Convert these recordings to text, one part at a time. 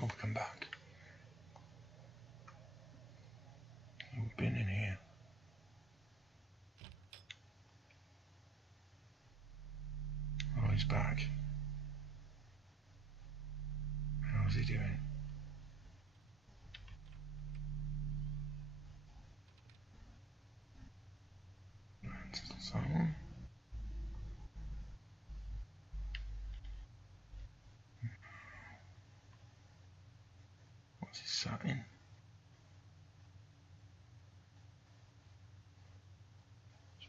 Welcome back. We've been in here. Oh, he's back. How's he doing? Someone? What's he sat in?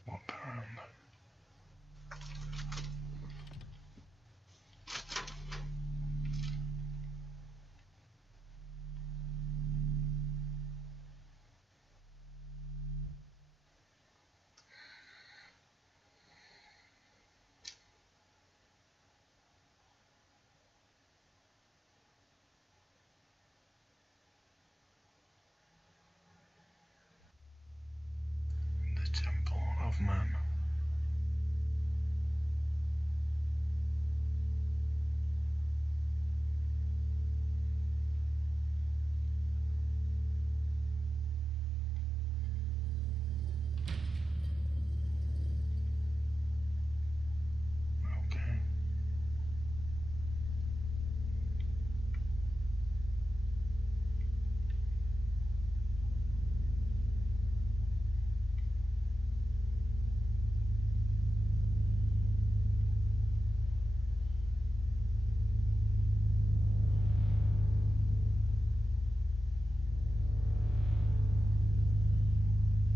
Swap around. The Temple of Man. Okay.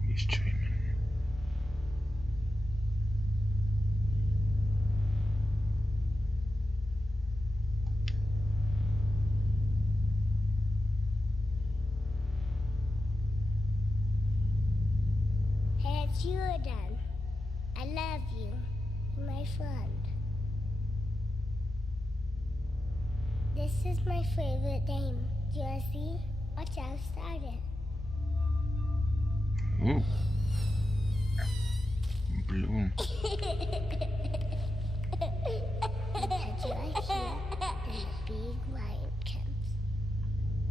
He's dreaming. Hey, it's you again. I love you. You're my friend. This is my favorite game. Do you want to see? Watch how I started. Ooh. Balloon. Because you're here, and a big lion comes.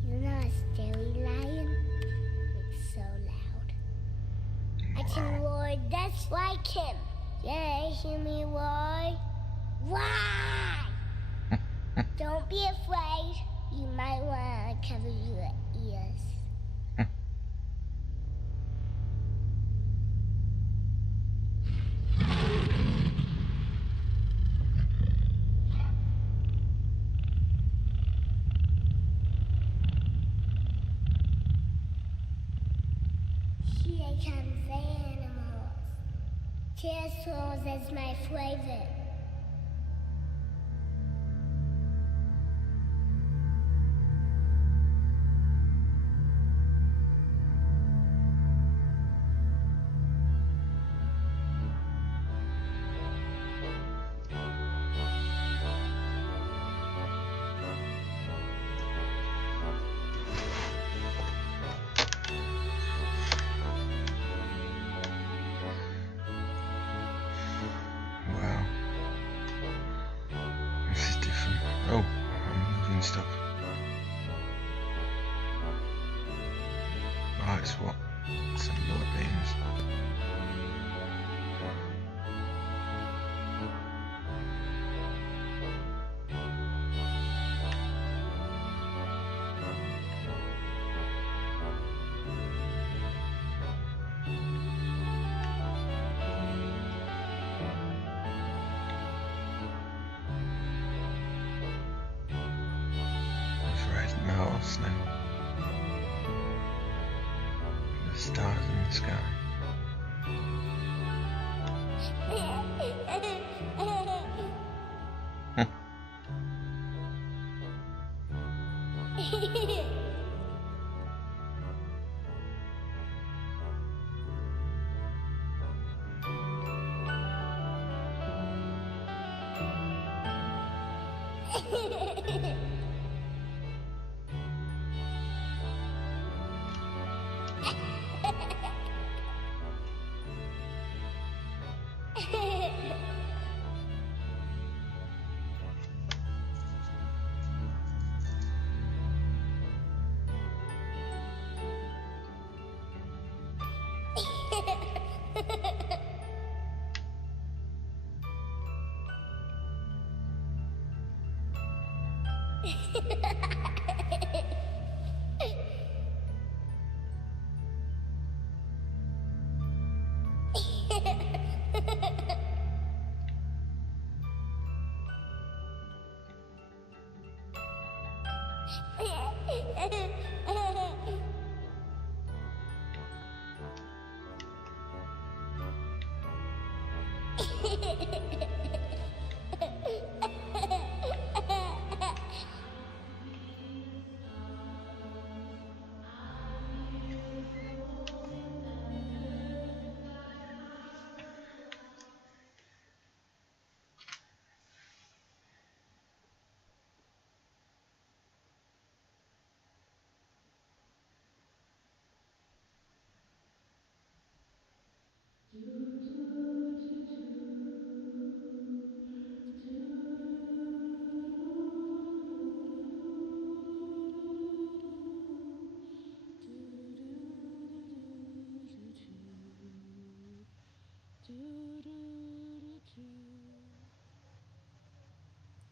You know a scary lion? It's so loud. I can roar just like him. Yeah, hear me roar? Why? Don't be afraid. You might want to cover your ears. Here comes the animals. Pterosaurs is my favorite. Wow. This is different. Oh, I'm moving stuff. Oh, it's what? Some bullet beams. Red mouse now. The stars in the sky.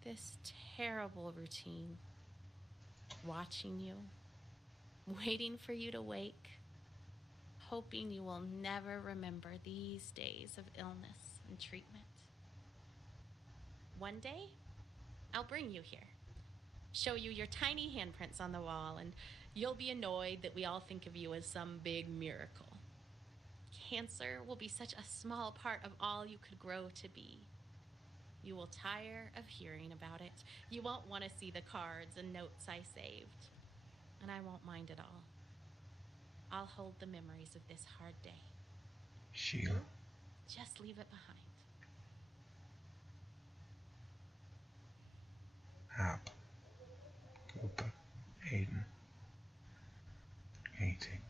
This terrible routine, watching you, waiting for you to wake, hoping you will never remember these days of illness and treatment. One day, I'll bring you here, show you your tiny handprints on the wall, and you'll be annoyed that we all think of you as some big miracle. Cancer will be such a small part of all you could grow to be. You will tire of hearing about it. You won't want to see the cards and notes I saved. And I won't mind at all. I'll hold the memories of this hard day. Sheila. Just leave it behind. Hap. Cooper. Aiden. Katie.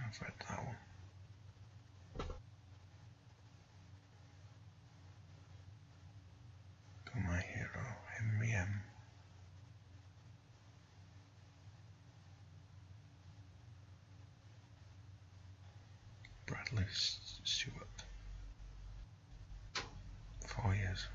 I've read that one. To my hero, Henry M. Bradley Stewart. 4 years.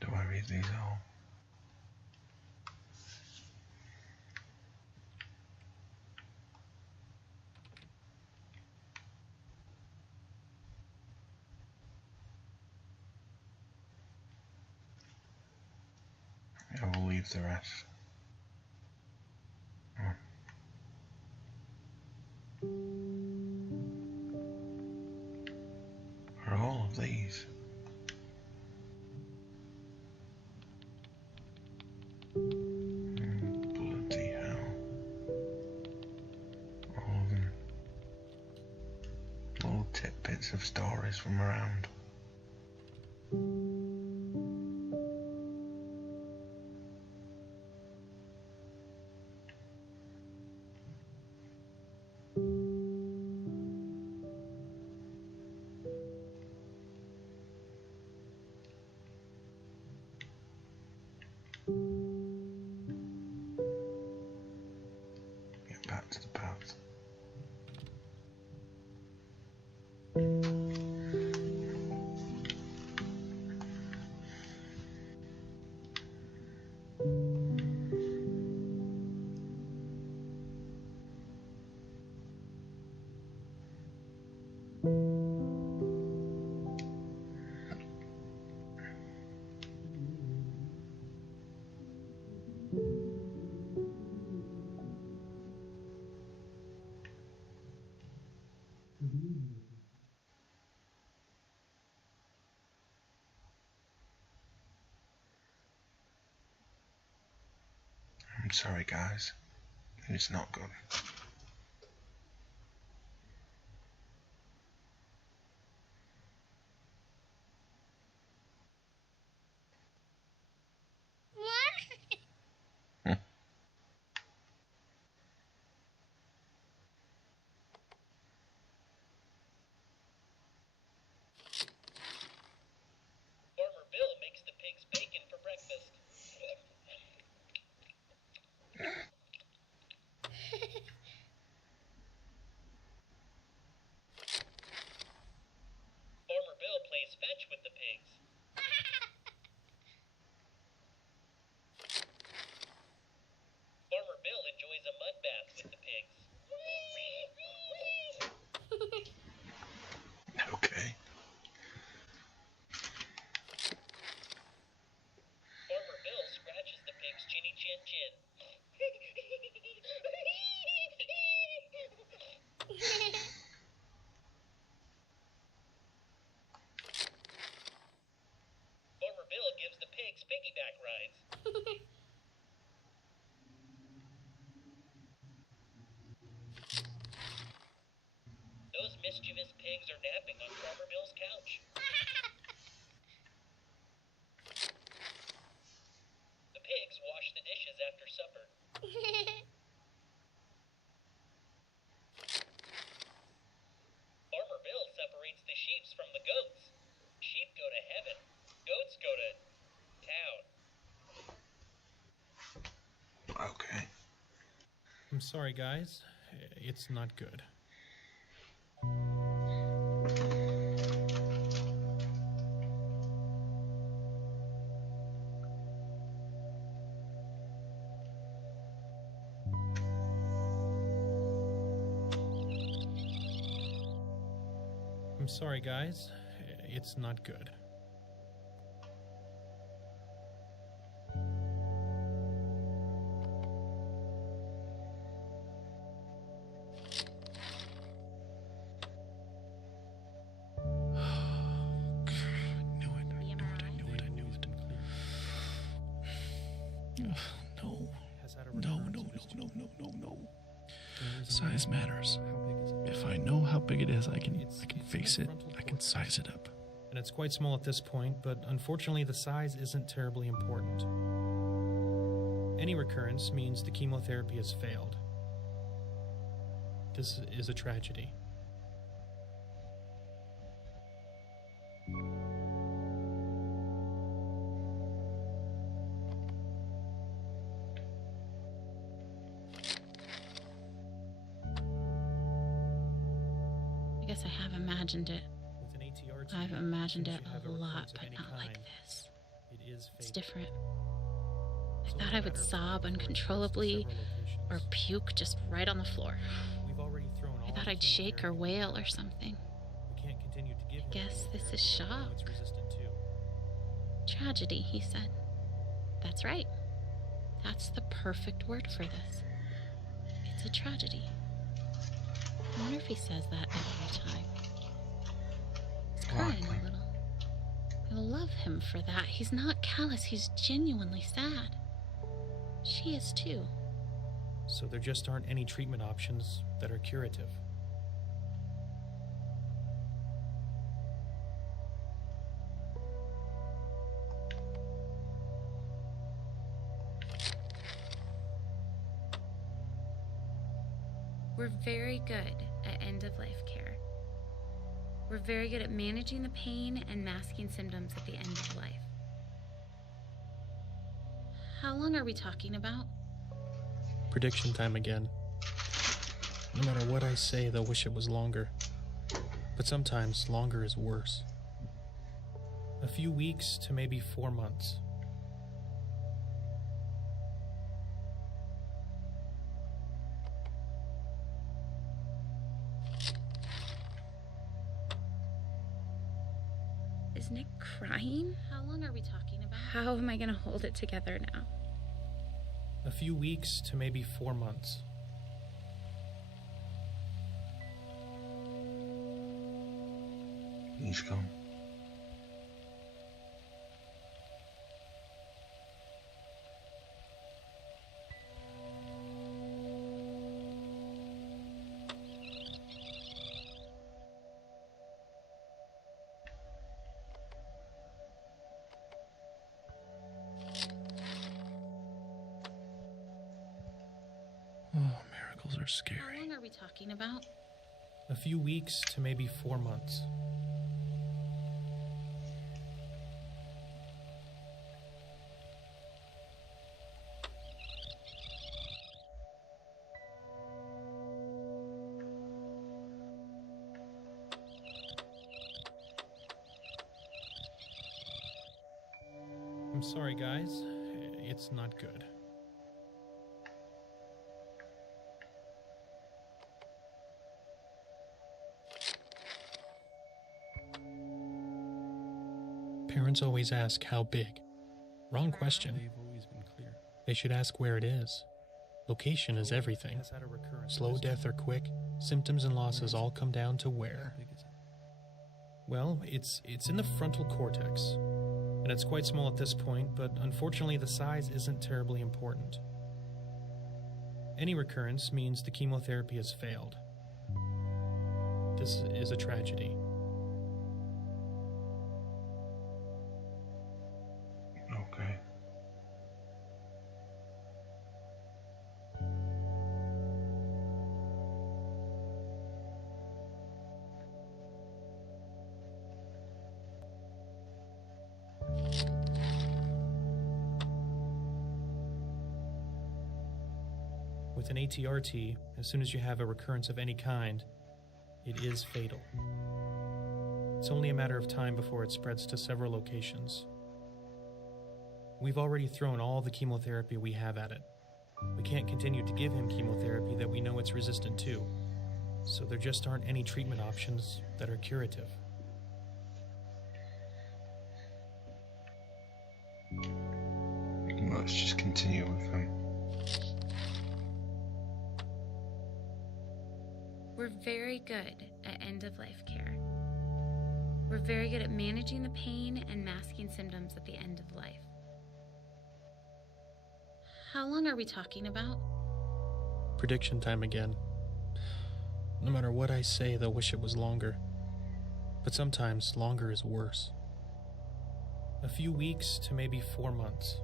Do I read these all? I will leave the rest. For all of these. Bloody hell. All of them. Little tidbits of stories from around. Get back to the path. sorry, guys. It's not good. Farmer Bill makes the pigs bacon for breakfast. Farmer Bill plays fetch with the pigs. Farmer Bill enjoys a mud bath with the pigs. Okay. Farmer Bill scratches the pig's chinny chin chin. Farmer Bill gives the pigs piggyback rides. Those mischievous pigs are napping on Farmer Bill's couch. The pigs wash the dishes after supper. Farmer Bill separates the sheep from the goats. Sheep go to heaven. Goats go to town. Okay. I'm sorry, guys. It's not good. I'm sorry, guys. It's not good. No. Size matters. If I know how big it is, I can face it. I can size it up. And it's quite small at this point, but unfortunately the size isn't terribly important. Any recurrence means the chemotherapy has failed. This is a tragedy. I guess I have imagined it. With an ATR I've imagined since it you a a recurrence lot, of but any not like kind, this. It is It's fatal. different. So I thought no I would matter sob what, uncontrollably several or locations. puke just right on the floor. We've already thrown all I thought the I'd shake or chemotherapy wail away. or something. We can't continue to give him Guess this is chemotherapy when shock. it's resistant too. Tragedy, he said. That's right. That's the perfect word for this. It's a tragedy. I wonder if he says that every time. He's crying Likely. a little. I love him for that. He's not callous, he's genuinely sad. She is too. So there just aren't any treatment options that are curative. We're very good at end-of-life care. We're very good at managing the pain and masking symptoms at the end of life. How long are we talking about? Prediction time again. No matter what I say, they'll wish it was longer. But sometimes longer is worse. A few weeks to maybe 4 months. Is Nick crying? How long are we talking about? How am I gonna hold it together now? A few weeks to maybe 4 months. He's gone. Retells are How scary. long are we talking about? A few weeks to maybe 4 months. I'm sorry, guys. It's not good. Parents always ask how big. Wrong question. They've always been clear. They should ask where it is. Location is everything. Slow death or quick, symptoms and losses all come down to where. How big is it? Well, it's in the frontal cortex. And it's quite small at this point, but unfortunately the size isn't terribly important. Any recurrence means the chemotherapy has failed. This is a tragedy. Okay. With an ATRT, as soon as you have a recurrence of any kind, it is fatal. It's only a matter of time before it spreads to several locations. We've already thrown all the chemotherapy we have at it. We can't continue to give him chemotherapy that we know it's resistant to, so there just aren't any treatment options that are curative. Let's just continue with them. We're very good at end-of-life care. We're very good at managing the pain and masking symptoms at the end of life. How long are we talking about? Prediction time again. No matter what I say, they'll wish it was longer. But sometimes longer is worse. A few weeks to maybe 4 months.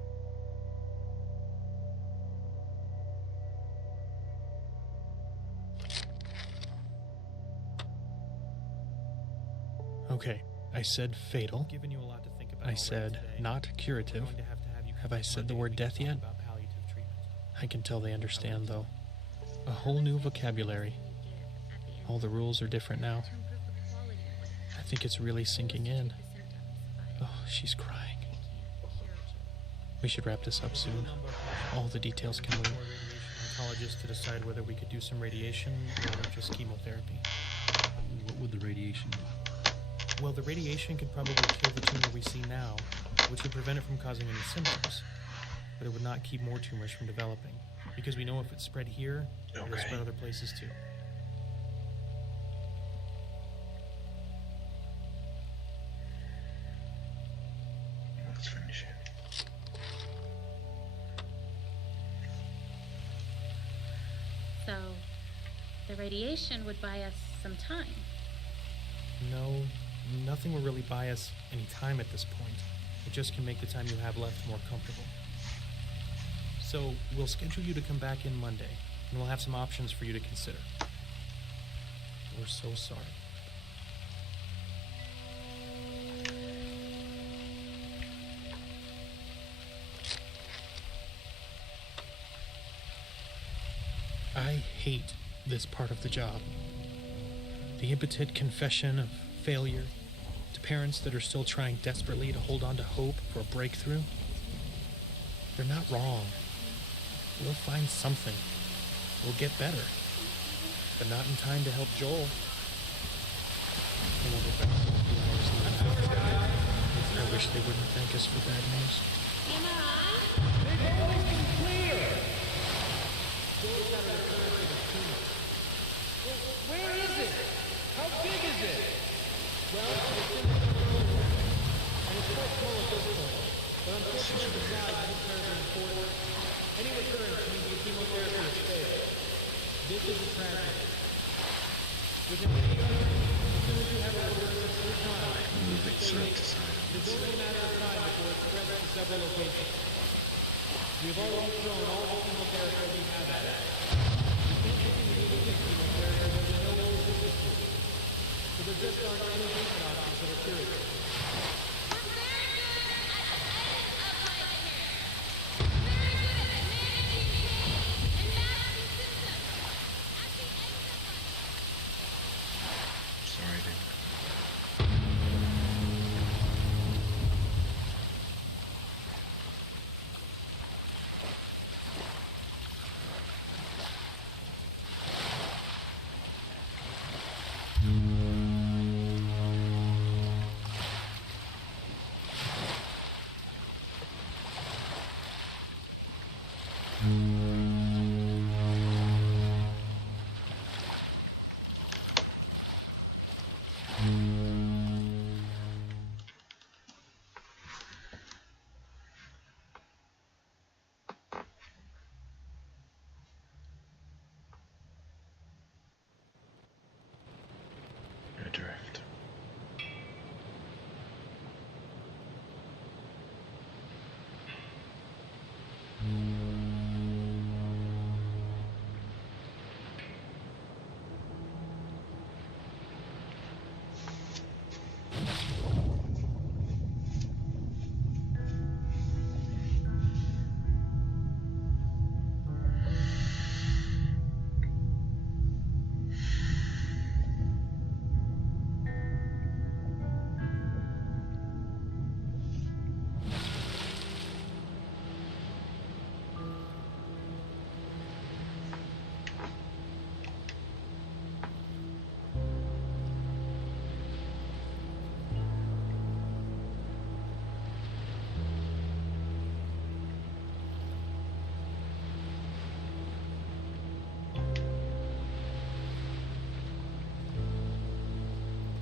Okay, I said fatal. Given you a lot to think about I said not curative. Have I said the word death yet? I can tell they understand, though. A whole new vocabulary. All the rules are different now. I think it's really sinking in. Oh, she's crying. We should wrap this up soon. All the details can wait. Oncologist to decide whether we could do some radiation or just chemotherapy. What would the radiation do? Well, the radiation could probably kill the tumor we see now, which would prevent it from causing any symptoms. But it would not keep more tumors from developing, because we know if it spread here, it'll Okay. spread other places too. Let's finish it. So, the radiation would buy us some time. No, nothing will really buy us any time at this point. It just can make the time you have left more comfortable. So, we'll schedule you to come back in Monday, and we'll have some options for you to consider. We're so sorry. I hate this part of the job. The impotent confession of failure to parents that are still trying desperately to hold on to hope for a breakthrough. They're not wrong. We'll find something. We'll get better. But not in time to help Joel. And we'll get back to a few hours later. I wish they wouldn't thank us for bad news. Where is it? How big is it? Well, it's in the and it's quite small at this point. But unfortunately, the size is terribly important. Any recurrence means the chemotherapy has failed. This is a tragedy. Within many hours, as soon as you have a recurrence of three times, Move it side to side. it's only a matter of time before it spreads to several locations. We have already thrown all the chemotherapy we have at it. We can't continue there just aren't any treatment options that are curative. Sorry, dude. Adrift.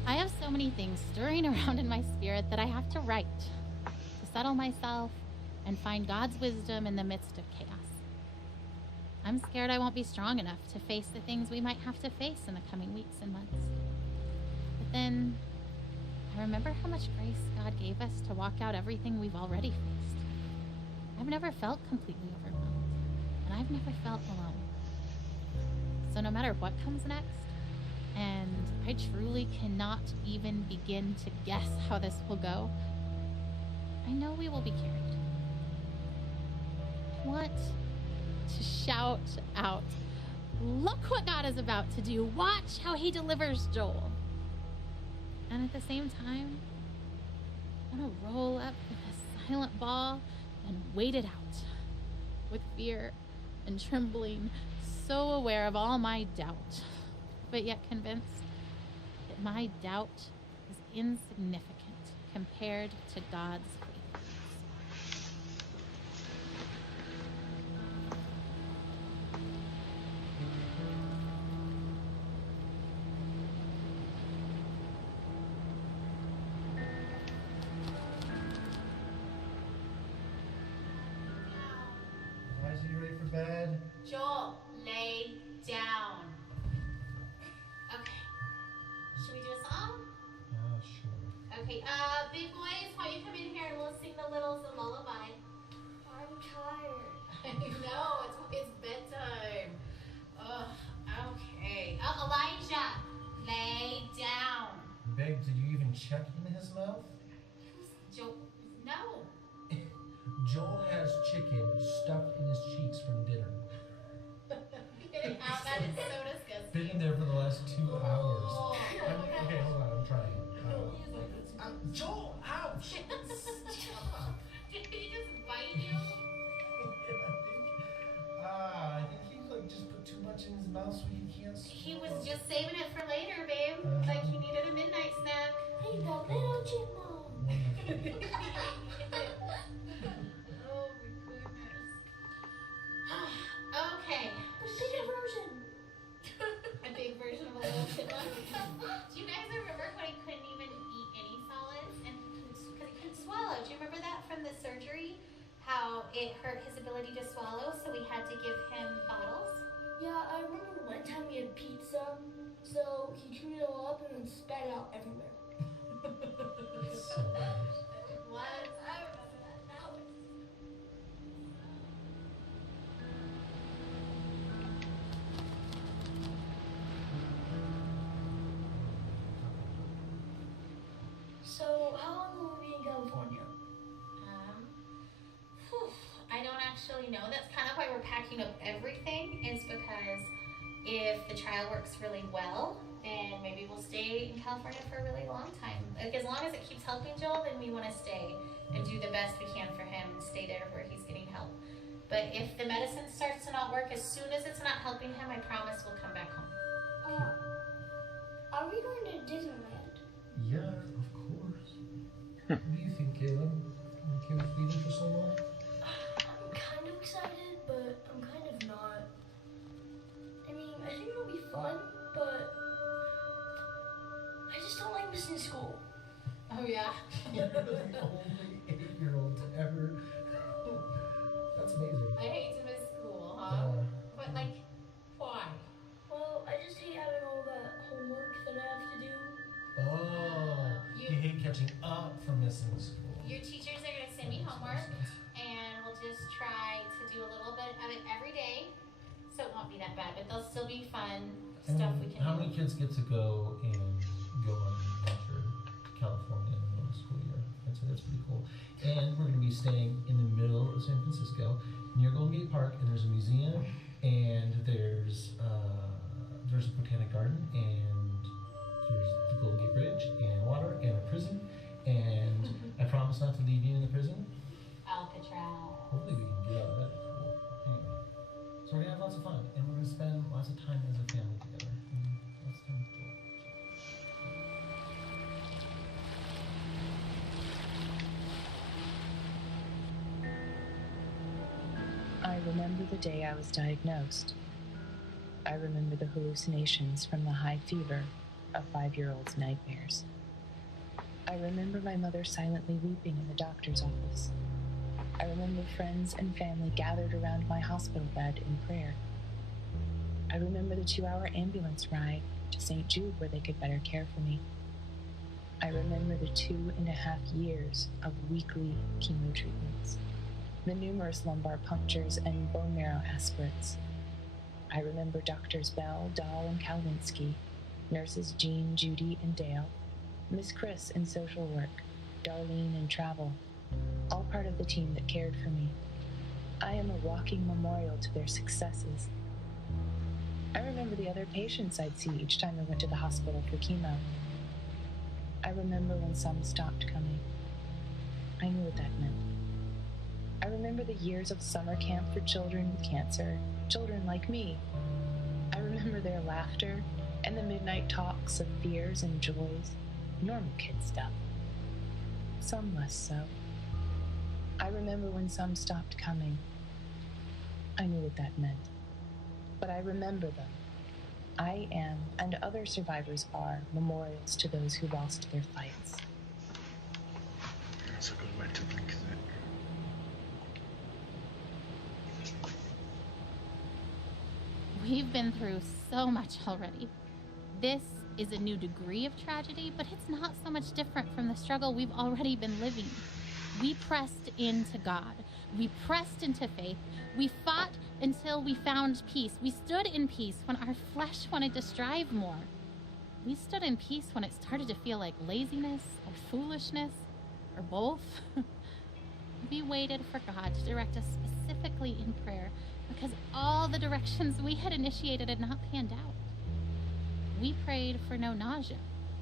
I have so many things stirring around in my spirit that I have to write to settle myself and find God's wisdom in the midst of chaos. I'm scared I won't be strong enough to face the things we might have to face in the coming weeks and months. But then I remember how much grace God gave us to walk out everything we've already faced. I've never felt completely overwhelmed, and I've never felt alone. So no matter what comes next, and I truly cannot even begin to guess how this will go, I know we will be carried. I want to shout out, look what God is about to do. Watch how he delivers Joel. And at the same time, I want to roll up with a silent ball and wait it out with fear and trembling, so aware of all my doubt, but yet convinced that my doubt is insignificant compared to God's faithfulness. Guys, are you ready for bed? Joel, lay down. Okay. Should we do a song? Sure. Okay, big boys, why don't you come in here and we'll sing the littles a lullaby. I'm tired. I know, it's bedtime. Ugh, okay. Oh, Elijah, lay down. Babe, did you even check in his mouth? Joel, no. Joel has chicken stuffed in his cheeks from dinner. Get it out, that is so disgusting. Been in there for the last 2 hours. Oh. Okay, hold on, I'm trying. Joel, ouch! Stop. Did he just bite you? I think he just put too much in his mouth so he can't swallow. He was just saving it for later, babe. Like he needed a midnight snack. Hey, the little chipmunk. Oh my goodness. Okay. The bigger version. A big version of a little chipmunk. Do you guys remember when he couldn't even eat any solids and because he couldn't swallow? Do you remember that from the surgery? How it hurt his ability to swallow, so we had to give him bottles. Yeah, I remember one time we had pizza, so he chewed it all up and then spat it out everywhere. It's so gross. What? I remember that now. actually know. That's kind of why we're packing up everything, is because if the trial works really well, then maybe we'll stay in California for a really long time. Like, as long as it keeps helping Joel, then we want to stay and do the best we can for him and stay there where he's getting help. But if the medicine starts to not work, as soon as it's not helping him, I promise we'll come back home. Are we going to Disneyland? Yeah, of course. What do you think, Caleb? You okay with leaving for so long? I'm kind of excited, but I'm kind of not. I mean, I think it'll be fun, but I just don't like missing school. Oh, yeah. You're the only 8-year-old to ever. That's amazing. I hate to miss school, huh? But, like, why? Well, I just hate having all that homework that I have to do. Oh, you hate catching up from missing school. Your teachers are going to send me homework, and we'll just try to do a little bit of it every day, so it won't be that bad, but there'll still be fun stuff we can How do. many kids get to go on adventure to California in the middle of the school year? That's pretty cool. And we're going to be staying in the middle of San Francisco near Golden Gate Park, and there's a museum, and there's a botanic garden, and there's the Golden Gate Bridge, and water, and a prison, and I promise not to leave you in the prison. Alcatraz. Hopefully we can get out of it. Cool. Anyway, so we're gonna have lots of fun, and we're gonna spend lots of time as a family together. And lots of time with Joel. I remember the day I was diagnosed. I remember the hallucinations from the high fever of 5-year-old's nightmares. I remember my mother silently weeping in the doctor's office. I remember friends and family gathered around my hospital bed in prayer. I remember the 2-hour ambulance ride to St. Jude where they could better care for me. I remember the 2.5 years of weekly chemo treatments, the numerous lumbar punctures and bone marrow aspirates. I remember Doctors Bell, Dahl, and Kalwinsky, nurses Jean, Judy, and Dale, Miss Chris in social work, Darlene in travel, all part of the team that cared for me. I am a walking memorial to their successes. I remember the other patients I'd see each time I went to the hospital for chemo. I remember when some stopped coming. I knew what that meant. I remember the years of summer camp for children with cancer, children like me. I remember their laughter and the midnight talks of fears and joys, normal kid stuff. Some less so. I remember when some stopped coming. I knew what that meant. But I remember them. I am, and other survivors are, memorials to those who lost their fights. That's a good way to think of it. We've been through so much already. This is a new degree of tragedy, but it's not so much different from the struggle we've already been living. We pressed into God. We pressed into faith. We fought until we found peace. We stood in peace when our flesh wanted to strive more. We stood in peace when it started to feel like laziness or foolishness or both. We waited for God to direct us specifically in prayer because all the directions we had initiated had not panned out. We prayed for no nausea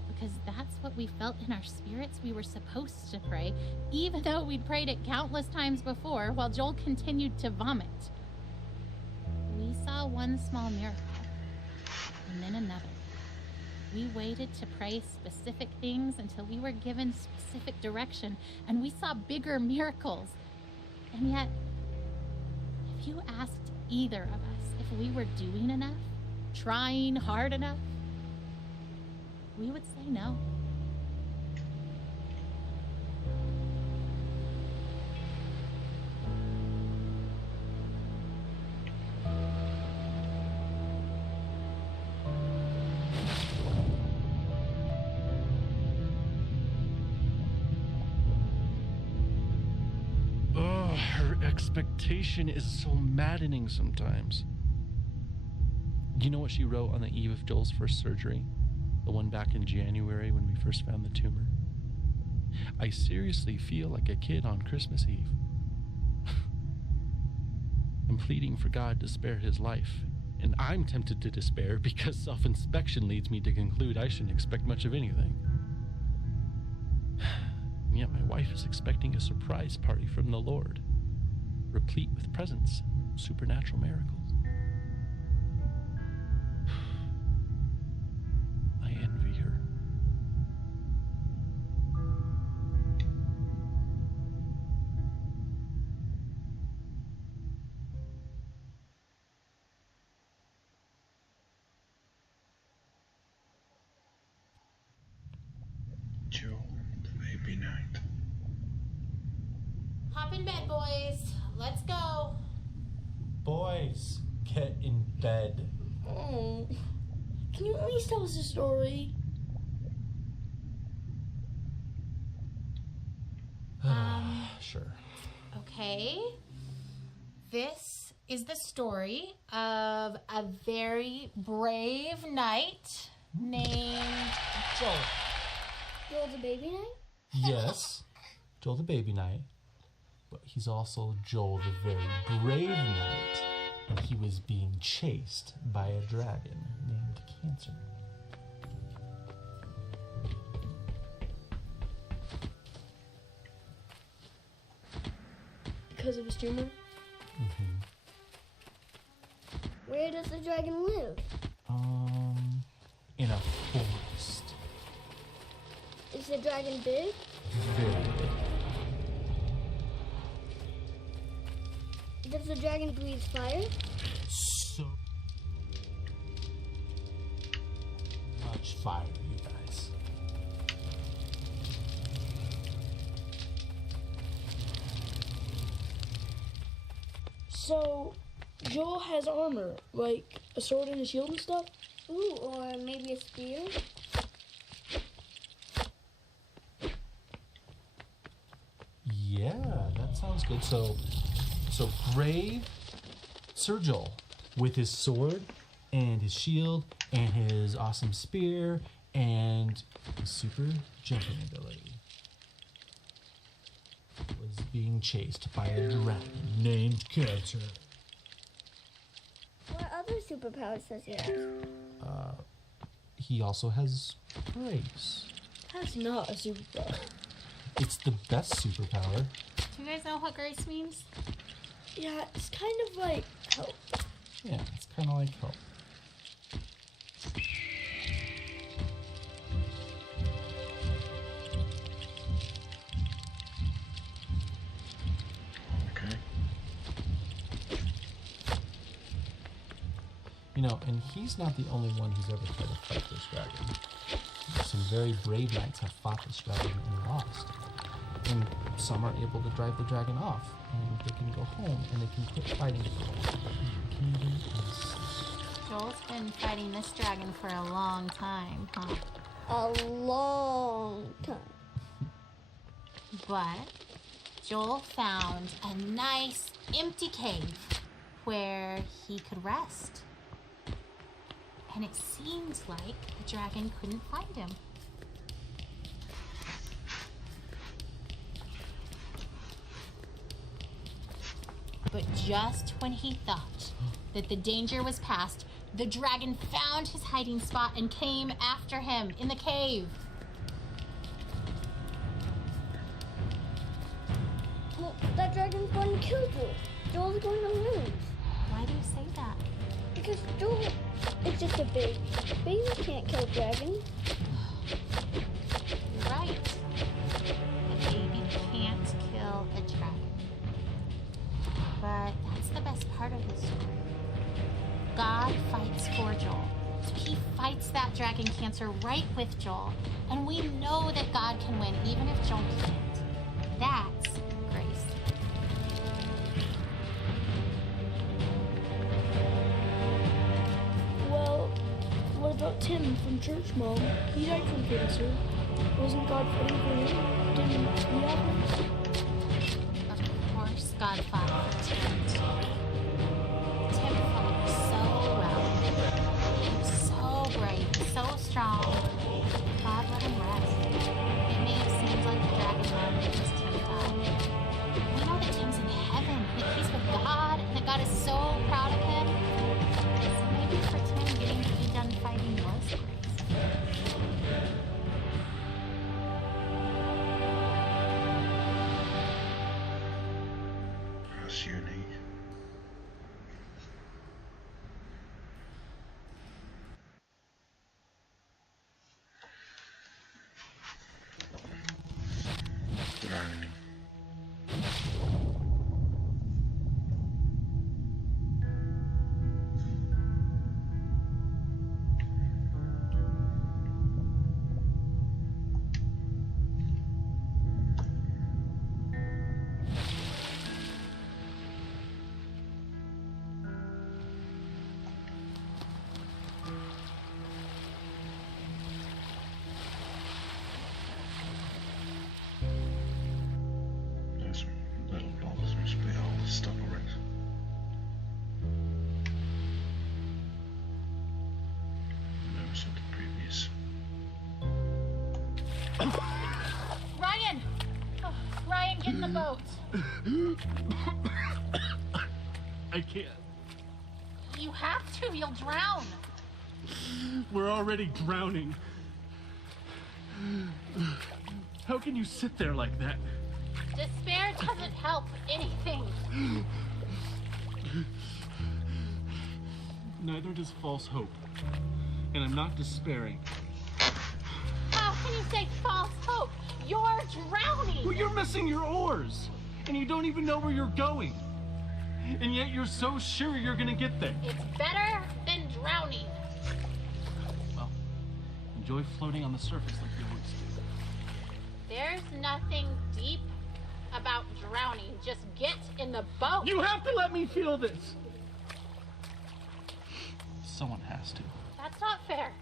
because that's what we felt in our spirits we were supposed to pray, even though we'd prayed it countless times before while Joel continued to vomit. We saw one small miracle, and then another. We waited to pray specific things until we were given specific direction, and we saw bigger miracles. And yet, if you asked either of us if we were doing enough, trying hard enough, we would say no. Her expectation is so maddening sometimes. You know what she wrote on the eve of Joel's first surgery? The one back in January when we first found the tumor? I seriously feel like a kid on Christmas Eve. I'm pleading for God to spare his life. And I'm tempted to despair because self-inspection leads me to conclude I shouldn't expect much of anything. And yet my wife is expecting a surprise party from the Lord, replete with presents and supernatural miracles. I envy her. Joe, the baby night. Hop in bed, boys. Let's go. Boys, get in bed. Oh, can you at least tell us a story? Sure. Okay. This is the story of a very brave knight named Joel. Joel the baby knight? Yes, Joel the baby knight, but he's also Joel the very brave knight, and he was being chased by a dragon named Cancer. Because of his tumor? Mm-hmm. Where does the dragon live? In a forest. Is the dragon big? Very big. Does the dragon breathe fire? So much fire, you guys. So, Joel has armor, like a sword and a shield and stuff? Ooh, or maybe a spear? Yeah, that sounds good. So brave Sir Joel with his sword and his shield and his awesome spear and his super jumping ability was being chased by a dragon named Cancer. What other superpowers does he have? He also has grace. That's not a superpower. It's the best superpower. Do you guys know what grace means? Yeah, it's kind of like help. Yeah, it's kind of like help. Okay. You know, and he's not the only one who's ever tried to fight this dragon. Some very brave knights have fought this dragon and lost. And some are able to drive the dragon off, and they can go home, and they can quit fighting for the kingdom is... Joel's been fighting this dragon for a long time, huh? A long time. But Joel found a nice empty cave where he could rest. And it seemed like the dragon couldn't find him. But just when he thought that the danger was past, the dragon found his hiding spot and came after him in the cave. Well, that dragon's going to kill Joel. Joel's going to lose. Why do you say that? Because Joel is just a baby. Baby can't kill a dragon. You're right. A baby can't kill a dragon. But that's the best part of the story. God fights for Joel. So he fights that dragon Cancer right with Joel. And we know that God can win even if Joel can't. That's grace. Well, what about Tim from Church Mom? He died from cancer. Wasn't God fighting for him? Didn't he have him? Of course, God fought for Tim too. Tim fought so well. He was so brave, so strong. God let him rest. It may have seemed like the dragon won because Tim died. We know that Tim's in heaven, that he's with God, and that God is Ryan! Oh, Ryan, get in the boat. I can't. You have to. You'll drown. We're already drowning. How can you sit there like that? Despair doesn't help anything. Neither does false hope. And I'm not despairing. How can you say false hope? You're drowning. Well, you're missing your oars. And you don't even know where you're going. And yet you're so sure you're gonna get there. It's better than drowning. Well, enjoy floating on the surface like you always do. There's nothing deep about drowning. Just get in the boat. You have to let me feel this. Someone has to. That's not fair.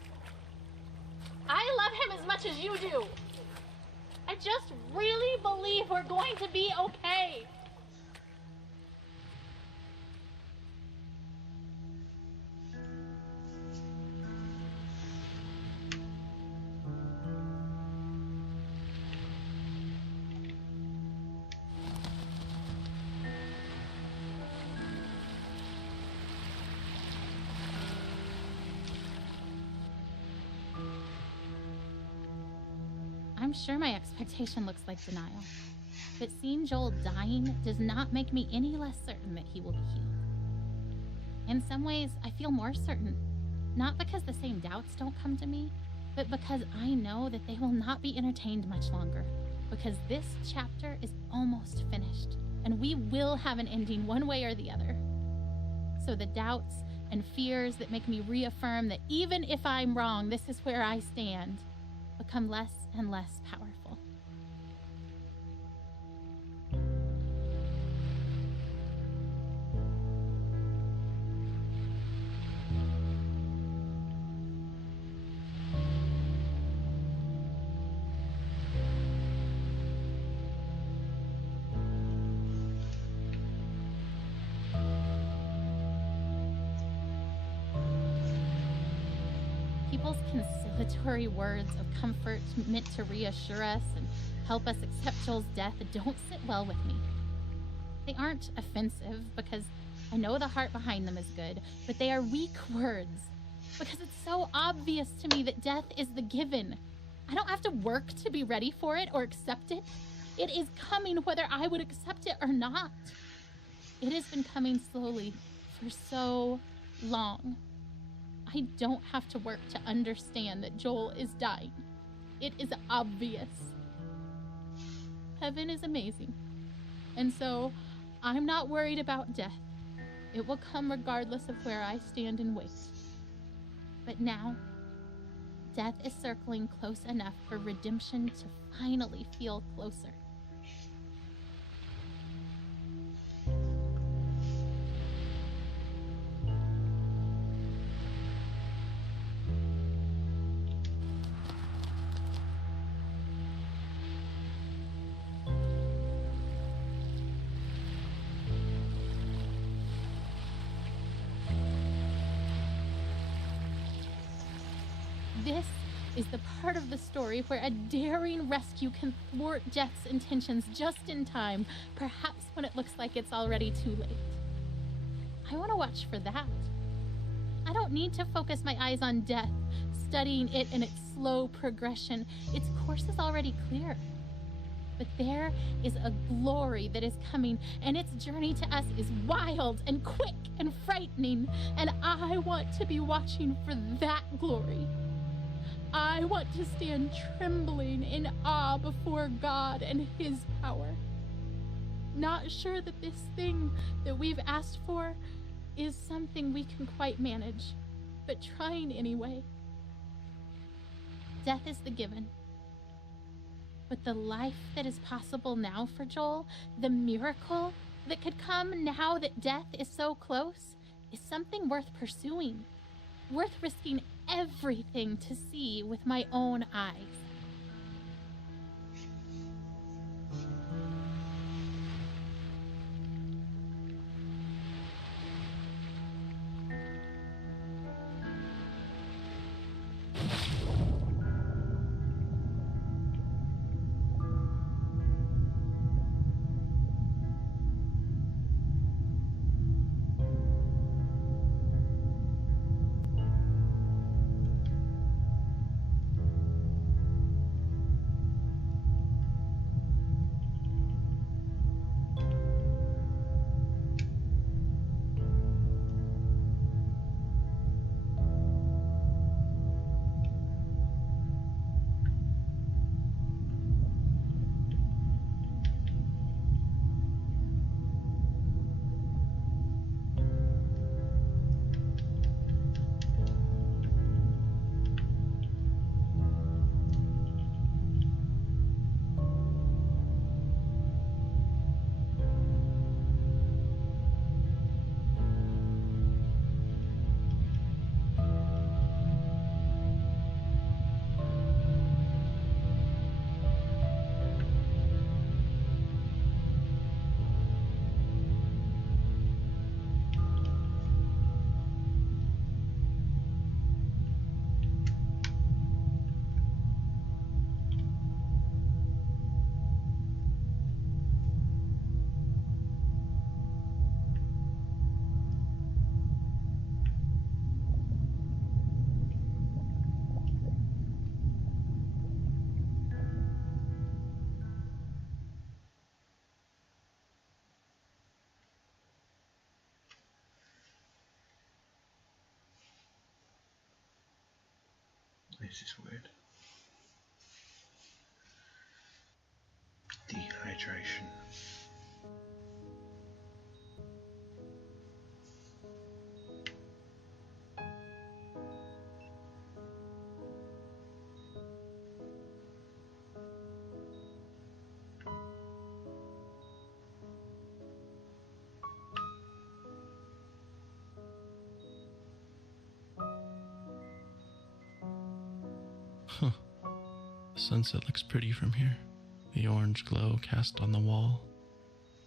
I love him as much as you do. I just really believe we're going to be okay. I'm sure my expectation looks like denial, but seeing Joel dying does not make me any less certain that he will be healed. In some ways, I feel more certain, not because the same doubts don't come to me, but because I know that they will not be entertained much longer, because this chapter is almost finished, and we will have an ending one way or the other. So the doubts and fears that make me reaffirm that even if I'm wrong, this is where I stand, become less and less powerful. People's conciliatory words of comfort meant to reassure us and help us accept Joel's death don't sit well with me. They aren't offensive because I know the heart behind them is good, but they are weak words because it's so obvious to me that death is the given. I don't have to work to be ready for it or accept it. It is coming whether I would accept it or not. It has been coming slowly for so long. I don't have to work to understand that Joel is dying. It is obvious. Heaven is amazing. And so I'm not worried about death. It will come regardless of where I stand and wait. But now, death is circling close enough for redemption to finally feel closer. This is the part of the story where a daring rescue can thwart Death's intentions just in time, perhaps when it looks like it's already too late. I want to watch for that. I don't need to focus my eyes on Death, studying it in its slow progression. Its course is already clear. But there is a glory that is coming, and its journey to us is wild and quick and frightening, and I want to be watching for that glory. I want to stand trembling in awe before God and His power. Not sure that this thing that we've asked for is something we can quite manage, but trying anyway. Death is the given. But the life that is possible now for Joel, the miracle that could come now that death is so close, is something worth pursuing, worth risking everything to see with my own eyes. This is weird. Dehydration. Huh. The sunset looks pretty from here. The orange glow cast on the wall.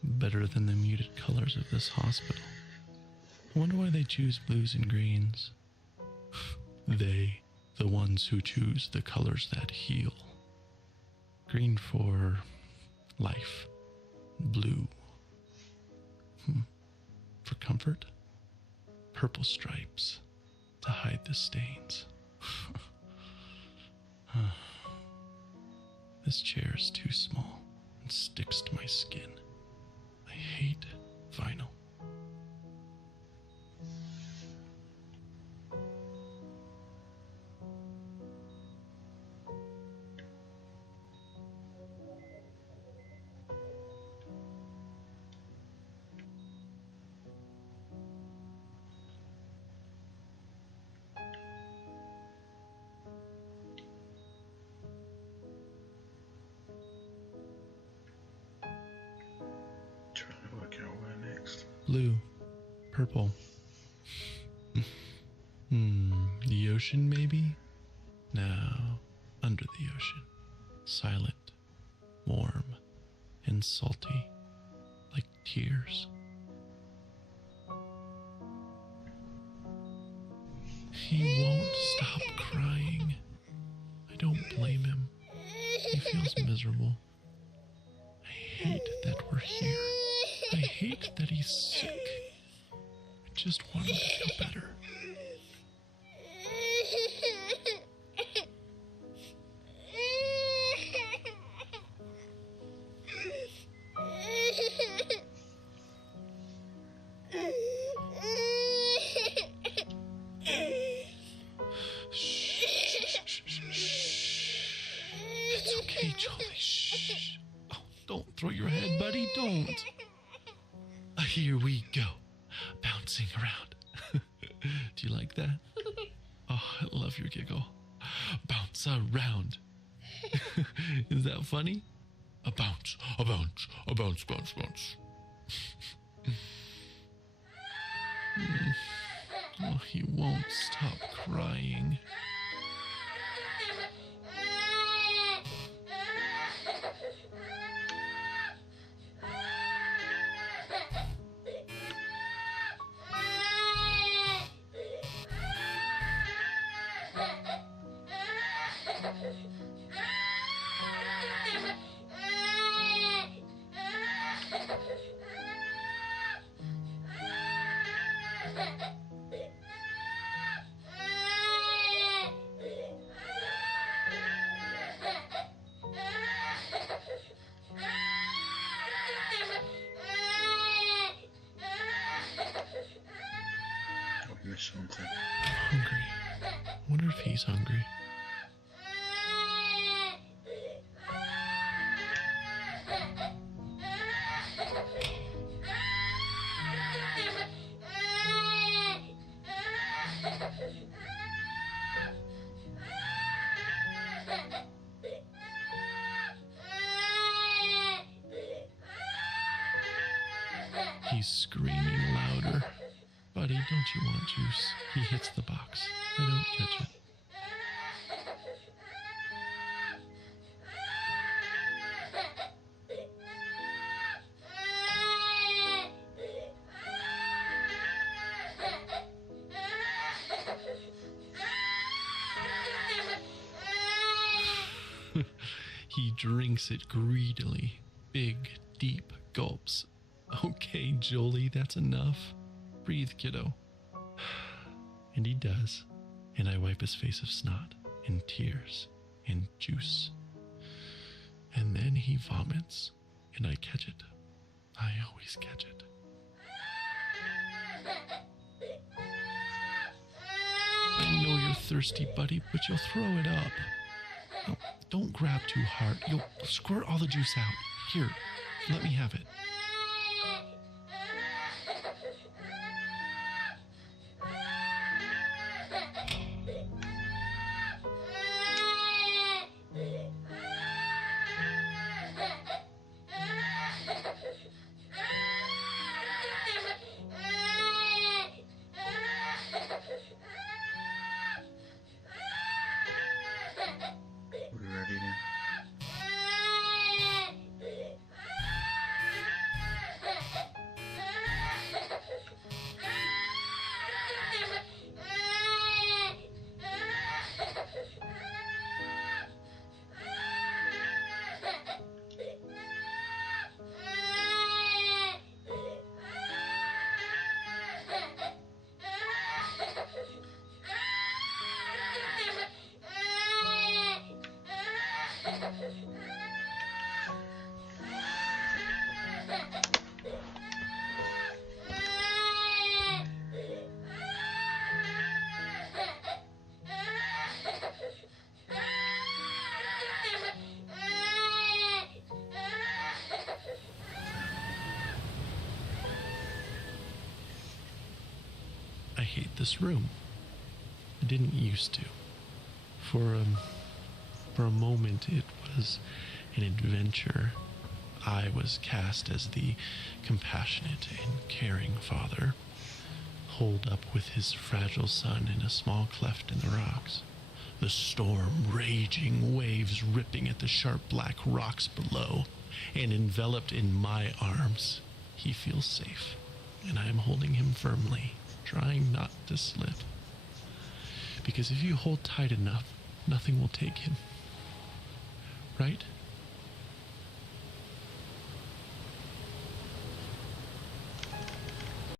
Better than the muted colors of this hospital. I wonder why they choose blues and greens. They, the ones who choose the colors that heal. Green for life. Blue. For comfort. Purple stripes to hide the stains. This chair is too small and sticks to my skin. I hate vinyl. Trying to work out where next. Blue. Purple. The ocean, maybe? No, under the ocean. Silent, warm, and salty, like tears. He won't stop crying. I don't blame him. He feels miserable. I hate that we're here. I hate that he's sick. I just want him to feel better. It's okay, Jolie. Shh. Oh, don't throw your head, buddy. Don't. Here we go. Bouncing around. Do you like that? Oh, I love your giggle. Bounce around. Is that funny? A bounce, a bounce, a bounce, bounce, bounce. Oh, he won't stop crying. I missed something. Hungry. Wonder if he's hungry. He's screaming louder. Buddy, don't you want juice? He hits the box. I don't catch it. He drinks it greedily. Big, deep gulps. Okay, Jolie, that's enough. Breathe, kiddo. And he does. And I wipe his face of snot and tears and juice. And then he vomits, and I catch it. I always catch it. I know you're thirsty, buddy, but you'll throw it up. No, don't grab too hard. You'll squirt all the juice out. Here, let me have it. We're ready now. I hate this room. I didn't used to. For a moment, it was an adventure. I was cast as the compassionate and caring father, holed up with his fragile son in a small cleft in the rocks. The storm raging, waves ripping at the sharp black rocks below, and enveloped in my arms, he feels safe, and I am holding him firmly, trying not to slip. Because if you hold tight enough, nothing will take him. Right?